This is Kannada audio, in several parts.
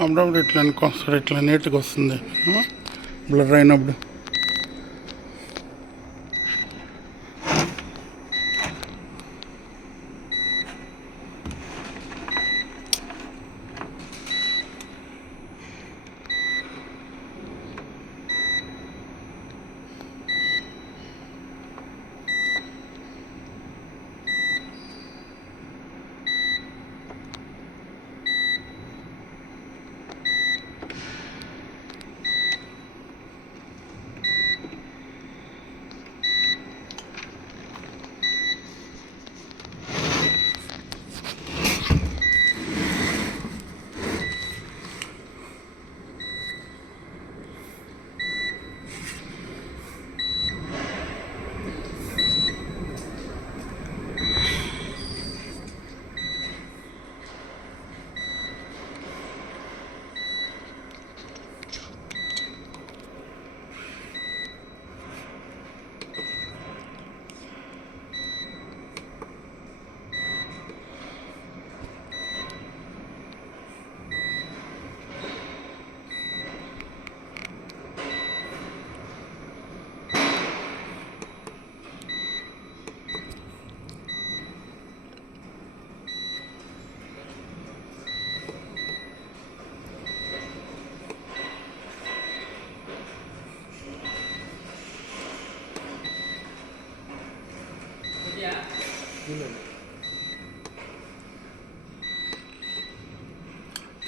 అప్పుడప్పుడు ఇట్లా అనుకొస్తాడు, ఇట్లా నీట్గా వస్తుంది బ్లర్ అయినప్పుడు.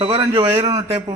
ತಗೋರಂಜಿ ವೈರನ್ನು ಟೈಪು.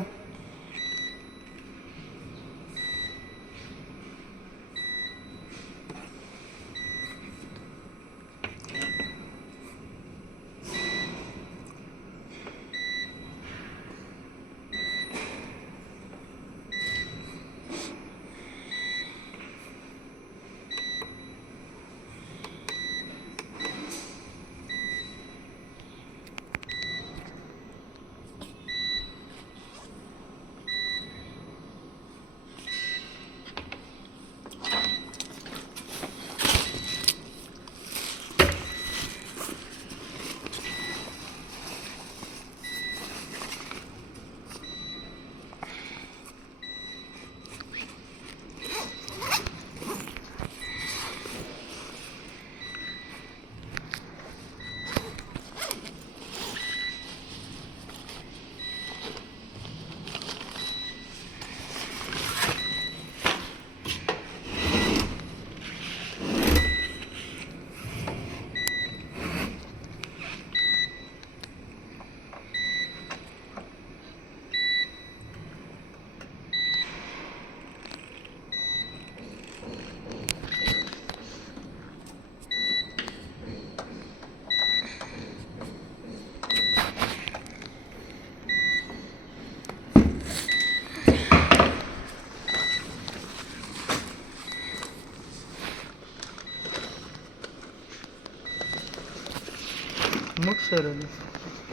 ಮುಗಿಸೋದು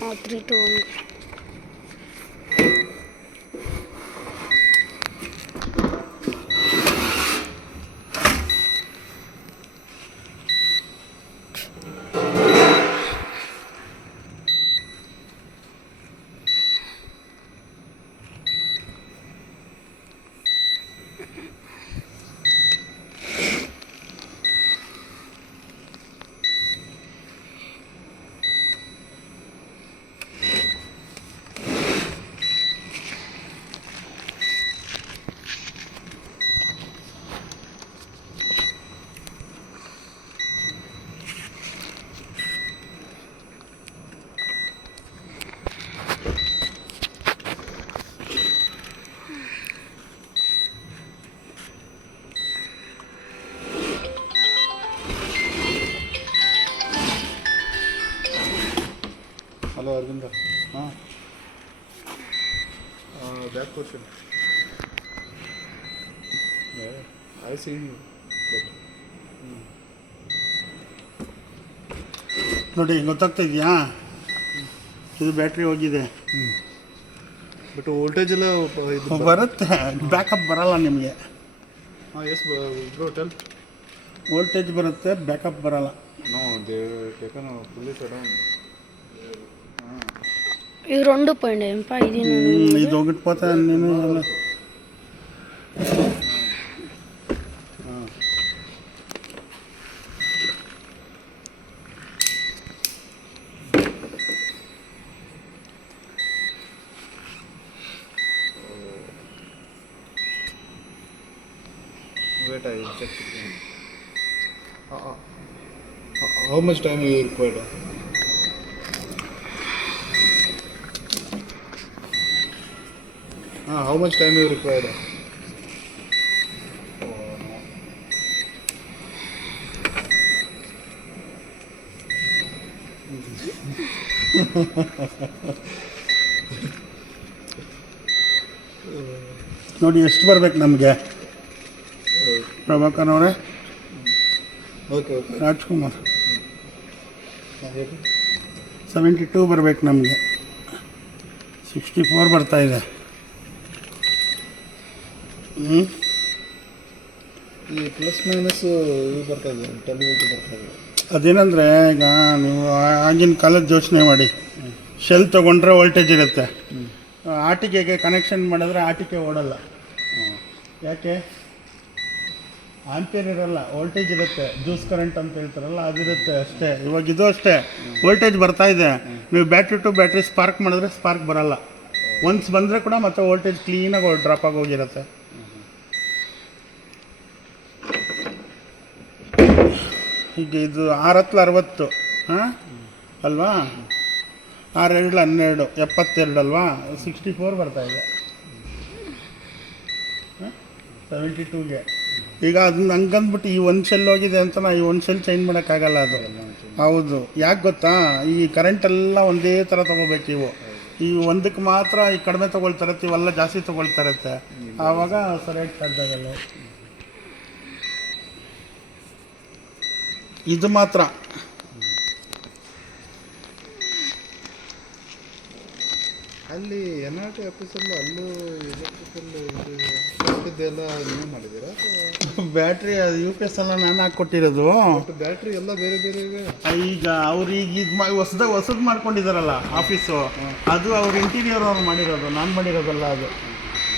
3 to 1. ಹಲೋ ಅರವಿಂದ. ಹಾಂ, ಬ್ಯಾಕ್ ಪೋರ್ಷನ್ ಐ ಸಿ ನೋಡಿ, ಗೊತ್ತಾಗ್ತಾ ಇದೆಯಾ? ಇದು ಬ್ಯಾಟ್ರಿ ಹೋಗಿದೆ. ಬಟ್ ವೋಲ್ಟೇಜ್ ಎಲ್ಲ ಬರುತ್ತೆ, ಬ್ಯಾಕಪ್ ಬರಲ್ಲ ನಿಮಗೆ. ಹಾಂ, ಎಸ್ ಬ್ರೋ ಟೆಲ್. ವೋಲ್ಟೇಜ್ ಬರುತ್ತೆ, ಬ್ಯಾಕಪ್ ಬರಲ್ಲ. No they taken fully shut down. ఇవి 2.8 ఇది ఇది ఒకటి పోతే నేను ఎలా? Wait, I will check it. How much time you required? How much time you required? ನೋಡಿ ಎಷ್ಟು ಬರ್ಬೇಕು ನಮಗೆ ಪ್ರಭಾಕರ್ ಅವರೇ? Okay okay. ರಾಜ್ಕುಮಾರ್ 72 ಬರ್ಬೇಕು ನಮಗೆ. 64 ಬರ್ತಾಯಿದೆ. ಈ ಪ್ಲಸ್ ಮೈನಸ್ ಇದು ಬರ್ತದೆ, ಟೆಲಿವಿಟಿ ಬರ್ತದೆ. ಅದೇನಂದರೆ ಈಗ ನೀವು ಆಗಿನ ಕಾಲದ ಯೋಚನೆ ಮಾಡಿ, ಶೆಲ್ ತೊಗೊಂಡ್ರೆ ವೋಲ್ಟೇಜ್ ಇರುತ್ತೆ, ಆಟಿಕೆಗೆ ಕನೆಕ್ಷನ್ ಮಾಡಿದ್ರೆ ಆಟಿಕೆ ಓಡಲ್ಲ. ಯಾಕೆ? ಆಂಪಿಯರ್ ಇರಲ್ಲ, ವೋಲ್ಟೇಜ್ ಇರುತ್ತೆ, ಜ್ಯೂಸ್ ಕರೆಂಟ್ ಅಂತ ಹೇಳ್ತಾರಲ್ಲ ಅದಿರುತ್ತೆ ಅಷ್ಟೇ. ಇವಾಗ ಇದು ಅಷ್ಟೇ, ವೋಲ್ಟೇಜ್ ಬರ್ತಾ ಇದೆ, ನೀವು ಬ್ಯಾಟ್ರಿ ಟು ಬ್ಯಾಟ್ರಿ ಸ್ಪಾರ್ಕ್ ಮಾಡಿದ್ರೆ ಸ್ಪಾರ್ಕ್ ಬರಲ್ಲ. ಒನ್ಸ್ ಬಂದರೆ ಕೂಡ ಮತ್ತೆ ವೋಲ್ಟೇಜ್ ಕ್ಲೀನಾಗಿ ಡ್ರಾಪ್ ಆಗಿ ಹೋಗಿರುತ್ತೆ. ಈಗ ಇದು 6×60 ಹಾಂ ಅಲ್ವಾ? 6×2 12 72 ಅಲ್ವಾ? 64 ಬರ್ತಾಯಿದೆ 72ಗೆ. ಈಗ ಅದನ್ನ ಹಂಗಂದ್ಬಿಟ್ಟು ಈ ಒಂದು ಶೆಲ್ ಹೋಗಿದೆ ಅಂತ ನಾವು ಈ ಒಂದು ಶೆಲ್ ಚೇಂಜ್ ಮಾಡೋಕ್ಕಾಗಲ್ಲ. ಅದು ಹೌದು. ಯಾಕೆ ಗೊತ್ತಾ? ಈ ಕರೆಂಟೆಲ್ಲ ಒಂದೇ ಥರ ತೊಗೋಬೇಕು. ಇವು ಈ ಒಂದಕ್ಕೆ ಮಾತ್ರ ಈ ಕಡಿಮೆ ತೊಗೊಳ್ತಾರತ್ತೆ, ಇವೆಲ್ಲ ಜಾಸ್ತಿ ತೊಗೊಳ್ತಾರತ್ತೆ, ಆವಾಗ ಸರಿಯಾಗಿ ಚಾರ್ಜ್ ಆಗಲ್ಲ. ಇದು ಮಾತ್ರ ಅಲ್ಲಿ NRT ಆಫೀಸಲ್ಲೂ ಅಲ್ಲೂ ಎಲೆಕ್ಟ್ರಿಕಲ್ ಇದೆಲ್ಲ ನೀವು ಮಾಡಿದ್ದೀರಾ? ಬ್ಯಾಟ್ರಿ ಅದು UPS ಎಲ್ಲ ನಾನು ಹಾಕ್ಕೊಟ್ಟಿರೋದು. ಬ್ಯಾಟ್ರಿ ಎಲ್ಲ ಬೇರೆ ಬೇರೆ ಇವೆ. ಈಗ ಅವ್ರು ಈಗ ಇದು ಹೊಸದು ಮಾಡ್ಕೊಂಡಿದ್ದಾರಲ್ಲ ಆಫೀಸು, ಅದು ಅವ್ರ ಇಂಟೀರಿಯರ್ ಅವ್ರು ಮಾಡಿರೋದು, ನಾನು ಮಾಡಿರೋದಲ್ಲ ಅದು.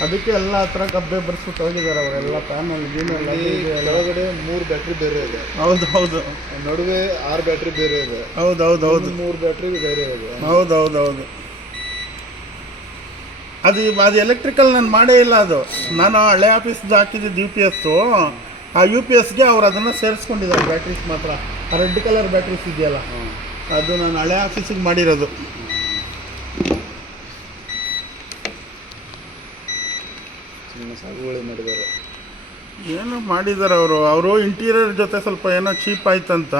ಅದಕ್ಕೆ ಎಲ್ಲ ಹತ್ರ ಕಬ್ಬೆ ಬರ್ಸ್ಬಿಟ್ಟು ಹೋಗಿದ್ದಾರೆ ಅವರೆಲ್ಲ. ಪ್ಯಾನಲ್ ಗೀನಲ್ ಕೆಳಗಡೆ 3 ಬ್ಯಾಟ್ರಿ ಬೇರೆ ಇದೆ. ಹೌದು ಹೌದು. ನಡುವೆ 6 ಬ್ಯಾಟ್ರಿ ಬೇರೆ ಇದೆ. ಹೌದು ಹೌದು ಹೌದು. 3 ಬ್ಯಾಟ್ರಿ ಬೇರೆ ಇದೆ. ಹೌದು ಹೌದು ಹೌದು. ಅದು ಎಲೆಕ್ಟ್ರಿಕಲ್ ನಾನು ಮಾಡೇ ಇಲ್ಲ. ಅದು ನಾನು ಹಳೆ ಆಫೀಸ್ದು ಹಾಕಿದ್ದು UPS. ಆ UPSಗೆ ಅವ್ರು ಅದನ್ನು ಸೇರಿಸ್ಕೊಂಡಿದ್ದಾರೆ ಬ್ಯಾಟ್ರೀಸ್ ಮಾತ್ರ. ರೆಡ್ ಕಲರ್ ಬ್ಯಾಟ್ರೀಸ್ ಇದೆಯಲ್ಲ, ಅದು ನಾನು ಹಳೆ ಆಫೀಸಿಗೆ ಮಾಡಿರೋದು. ಸಾಗುವಳಿ ಮಾಡಿದ್ದಾರೆ. ಏನೋ ಮಾಡಿದ್ದಾರೆ ಅವರು ಇಂಟೀರಿಯರ್ ಜೊತೆ ಸ್ವಲ್ಪ ಏನೋ ಚೀಪ್ ಆಯ್ತಂತ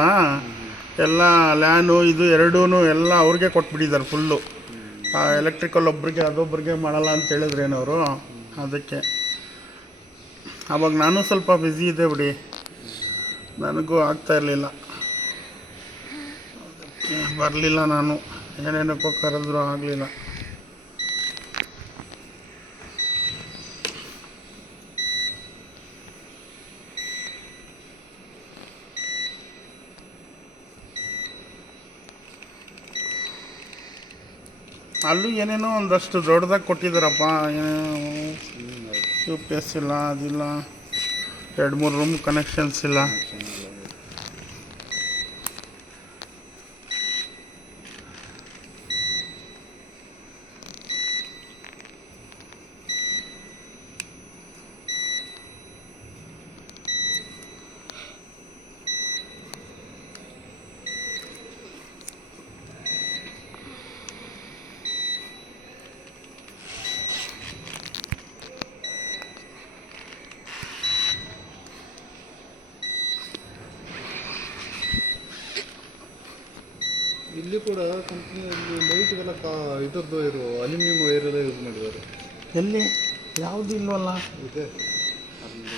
ಎಲ್ಲ ಲ್ಯಾನು ಇದು ಎರಡೂ ಎಲ್ಲ ಅವ್ರಿಗೆ ಕೊಟ್ಬಿಟ್ಟಿದ್ದಾರೆ ಫುಲ್ಲು. ಎಲೆಕ್ಟ್ರಿಕಲ್ ಒಬ್ರಿಗೆ ಅದೊಬ್ಬರಿಗೆ ಮಾಡಲ್ಲ ಅಂತ ಹೇಳಿದ್ರೇನವರು. ಅದಕ್ಕೆ ಆವಾಗ ನಾನು ಸ್ವಲ್ಪ ಬ್ಯುಸಿ ಇದೆ ಬಿಡಿ, ನನಗೂ ಆಗ್ತಾಯಿರಲಿಲ್ಲ, ಬರಲಿಲ್ಲ. ನಾನು ಏನೇನಕ್ಕೋ ಕರೆದ್ರು ಆಗಲಿಲ್ಲ. ಅಲ್ಲೂ ಏನೇನೋ ಒಂದಷ್ಟು ದೊಡ್ಡದಾಗಿ ಕೊಟ್ಟಿದ್ದಾರಪ್ಪ. UPS ಇಲ್ಲ, ಅದಿಲ್ಲ, 2-3 ರೂಮ್ ಕನೆಕ್ಷನ್ಸ್ ಇಲ್ಲ. ಇಲ್ಲಿ ಕೂಡ ಕಂಪ್ನಿಯಲ್ಲಿ ಲೈಟ್ಗೆಲ್ಲ ಇದ್ರದ್ದು ಅಲ್ಯೂಮಿನಿಯಂ ವೈರ್ ಎಲ್ಲ ಯೂಸ್ ಮಾಡಿದ್ದಾರೆ. ಎಲ್ಲಿ? ಯಾವುದು ಇಲ್ವಲ್ಲ. ಇದೆ ಅಲ್ಲಿ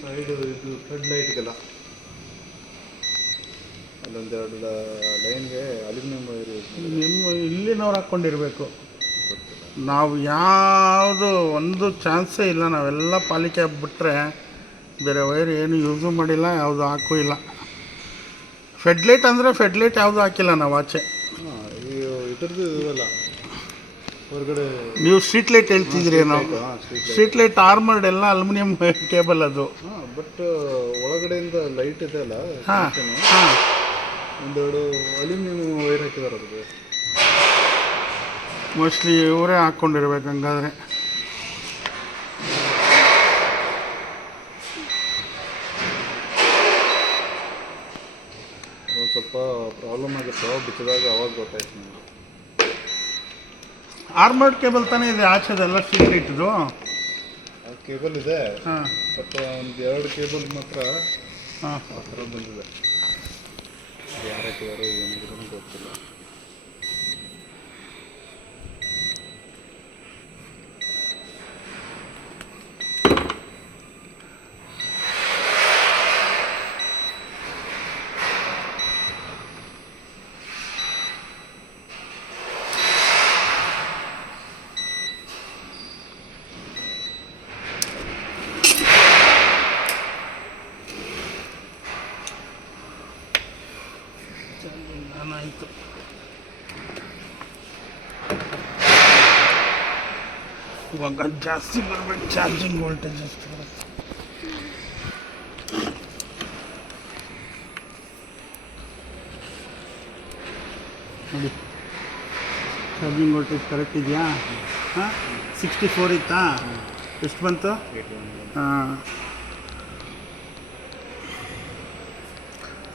ಸೈಡ್ ಇದು ಹೆಡ್ ಲೈಟ್ಗೆಲ್ಲ ಅಲ್ಲೊಂದೆರಡು ಲೈನ್ಗೆ ಅಲ್ಯೂಮಿನಿಯಂ ವೈರ್ ಯೂಸ್ ಮಾಡಿ. ಇಲ್ಲಿನವ್ರು ಹಾಕ್ಕೊಂಡಿರ್ಬೇಕು. ನಾವು ಯಾವುದು ಒಂದು ಚಾನ್ಸೇ ಇಲ್ಲ. ನಾವೆಲ್ಲ ಪಾಲಿಕೆ ಬಿಟ್ಟರೆ ಬೇರೆ ವೈರ್ ಏನು ಯೂಸು ಮಾಡಿಲ್ಲ, ಯಾವುದು ಹಾಕೂ ಇಲ್ಲ. ಫೆಡ್ಲೈಟ್ ಅಂದರೆ ಫೆಡ್ಲೈಟ್ ಯಾವುದು ಹಾಕಿಲ್ಲ ನಾವು ಆಚೆ. ಇದು ಇದ್ರದ್ದು ಇವೆಲ್ಲ ಹೊರಗಡೆ ನೀವು ಸ್ಟ್ರೀಟ್ ಲೈಟ್ ಹೇಳ್ತಿದ್ದೀರಿ ನಾವು ಸ್ಟ್ರೀಟ್ ಲೈಟ್ ಆರ್ಮರ್ಡ್ ಎಲ್ಲ ಅಲ್ಯೂಮಿನಿಯಂ ಕೇಬಲ್ ಅದು. ಹಾಂ, ಬಟ್ ಒಳಗಡೆಯಿಂದ ಲೈಟ್ ಇದೆ ಅಲ್ಲ, ಹಾಂ ಹಾಂ, ಒಂದೆರಡು ಅಲ್ಯೂಮಿನಿಯಂ ವೈರ್ ಹಾಕಿದ್ದಾರೆ ಅದಕ್ಕೆ. ಮೋಸ್ಟ್ಲಿ ಇವರೇ ಹಾಕ್ಕೊಂಡಿರ್ಬೇಕು ಹಂಗಾದ್ರೆ. ಸ್ವಲ್ಪ ಪ್ರಾಬ್ಲಮ್ ಆಗಿತ್ತು ಬಿಚ್ಚಿದಾಗ ಅವಾಗ ಗೊತ್ತಾಯ್ತು ನನಗೆ. ಆರ್ಮರ್ಡ್ ಕೇಬಲ್ ತಾನೇ ಇದೆ ಆಚೆದೆಲ್ಲ ಸ್ಟ್ರೀಟ್ ಲೈಟ್ದು. ಆ ಕೇಬಲ್ ಇದೆ, ಹಾಂ ಬಟ್ ಒಂದು 2 ಕೇಬಲ್ ಮಾತ್ರ ಹಾಂ ಆ ಥರ ಬಂದಿದೆ. ಯಾರು ಹಾಕಿದಾರೋ ಏನಾಗಿರೋ ಗೊತ್ತಿಲ್ಲ. ಆಯಿತು. ಇವಾಗ ಜಾಸ್ತಿ ಬರಬೇಕು, ಚಾರ್ಜಿಂಗ್ ವೋಲ್ಟೇಜ್ ಜಾಸ್ತಿ ಬರುತ್ತೆ. ನೋಡಿ ಚಾರ್ಜಿಂಗ್ ವೋಲ್ಟೇಜ್ ಕರೆಕ್ಟ್ ಇದೆಯಾ? ಹಾಂ 64 ಇತ್ತಾ? ಎಷ್ಟು ಬಂತು? ಹಾಂ,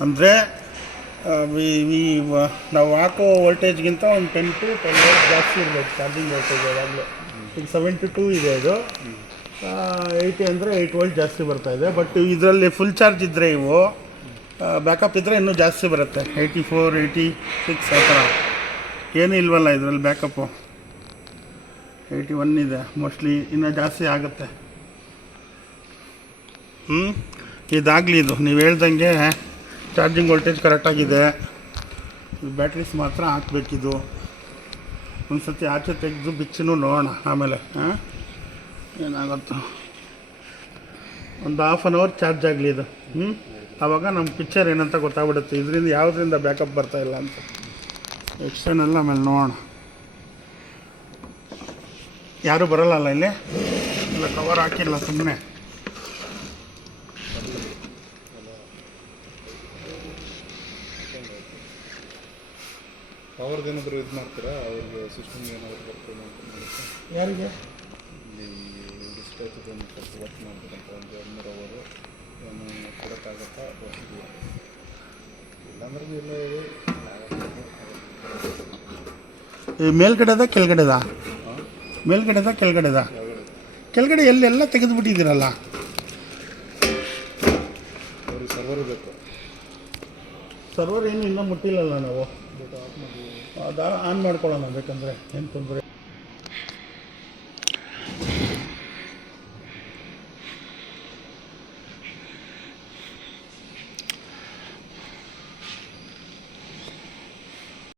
ಅಂದರೆ ನಾವು ಹಾಕೋ ವೋಲ್ಟೇಜ್ಗಿಂತ ಒಂದು 10 to 12 ವೋಲ್ಟ್ ಜಾಸ್ತಿ ಇರಬೇಕು ಚಾರ್ಜಿಂಗ್ ವೋಲ್ಟೇಜ್. ಯಾವಾಗಲೂ ಈಗ 72 ಇದೆ, ಇದು 80 ಅಂದರೆ 8 ವೋಲ್ಟ್ ಜಾಸ್ತಿ ಬರ್ತಾಯಿದೆ. ಬಟ್ ಇದರಲ್ಲಿ ಫುಲ್ ಚಾರ್ಜ್ ಇದ್ದರೆ ಇವು ಬ್ಯಾಕಪ್ ಇದ್ದರೆ ಇನ್ನೂ ಜಾಸ್ತಿ ಬರುತ್ತೆ, 84 86 ಆ ಥರ. ಏನೂ ಇಲ್ವಲ್ಲ ಇದರಲ್ಲಿ ಬ್ಯಾಕಪ್ಪು. 81 ಇದೆ, ಮೋಸ್ಟ್ಲಿ ಇನ್ನೂ ಜಾಸ್ತಿ ಆಗುತ್ತೆ. ಇದಾಗಲಿ, ಇದು ನೀವು ಹೇಳ್ದಂಗೆ ಚಾರ್ಜಿಂಗ್ ವೋಲ್ಟೇಜ್ ಕರೆಕ್ಟಾಗಿದೆ. ಬ್ಯಾಟ್ರೀಸ್ ಮಾತ್ರ ಹಾಕಬೇಕಿದು. ಒಂದು ಸರ್ತಿ ಆಚೆ ತೆಗೆದು ಬಿಚ್ಚು ನೋಡೋಣ ಆಮೇಲೆ ಏನಾಗುತ್ತೋ. ಒಂದು ಹಾಫ್ ಆನ್ ಅವರ್ ಚಾರ್ಜ್ ಆಗಲಿ ಇದು. ಆವಾಗ ನಮ್ಮ ಪಿಕ್ಚರ್ ಏನಂತ ಗೊತ್ತಾಗ್ಬಿಡುತ್ತೆ, ಇದರಿಂದ ಯಾವುದರಿಂದ ಬ್ಯಾಕಪ್ ಬರ್ತಾಯಿಲ್ಲ ಅಂತ. ಎಕ್ಸ್ಟರ್ನಲ್ ಆಮೇಲೆ ನೋಡೋಣ. ಯಾರೂ ಬರೋಲ್ಲ ಇಲ್ಲಿ, ಇಲ್ಲ ಕವರ್ ಹಾಕಿಲ್ಲ ಸುಮ್ಮನೆ. ಅವ್ರದ್ದು ಏನಾದರೂ ಇದು ಮಾಡ್ತೀರಾ? ಅವ್ರಿಗೆ ಸಿಸ್ಟಮ್ ಏನಾದರೂ ಬರ್ತದೆ ಅಂತ ನೋಡುತ್ತೆ. ಯಾರಿಗೆ? ಇಲ್ಲಿ ಡಿಸ್ಪ್ಲೇದು ಒಂದು ಸ್ವಲ್ಪ ವರ್ಕ್ ಮಾಡಬೇಕಂತ ಒಂದು 200 ಅವರು ಏನು ಕೊಡೋಕ್ಕಾಗತ್ತಾ? ವರ್ಷಕ್ಕೆ ಇಲ್ಲಾಂದ್ರೆ ಇಲ್ಲ ಮೇಲ್ಗಡೆದ ಕೆಳಗಡೆದ? ಮೇಲ್ಗಡೆದ ಕೆಳಗಡೆದ? ಕೆಳಗಡೆ ಎಲ್ಲೆಲ್ಲ ತೆಗೆದುಬಿಟ್ಟಿದ್ದೀರಲ್ಲ. ಅವ್ರಿಗೆ ಸರ್ವರ್ ಬೇಕು. ಸರ್ವರ್ ಏನು ಇನ್ನೂ ಮುಟ್ಟಿಲ್ಲಲ್ಲ ನಾವು. ಅದು ಆನ್ ಮಾಡ್ಕೊಳ್ಳೋಣ ಬೇಕಂದರೆ, ಏನು ತೊಂದರೆ.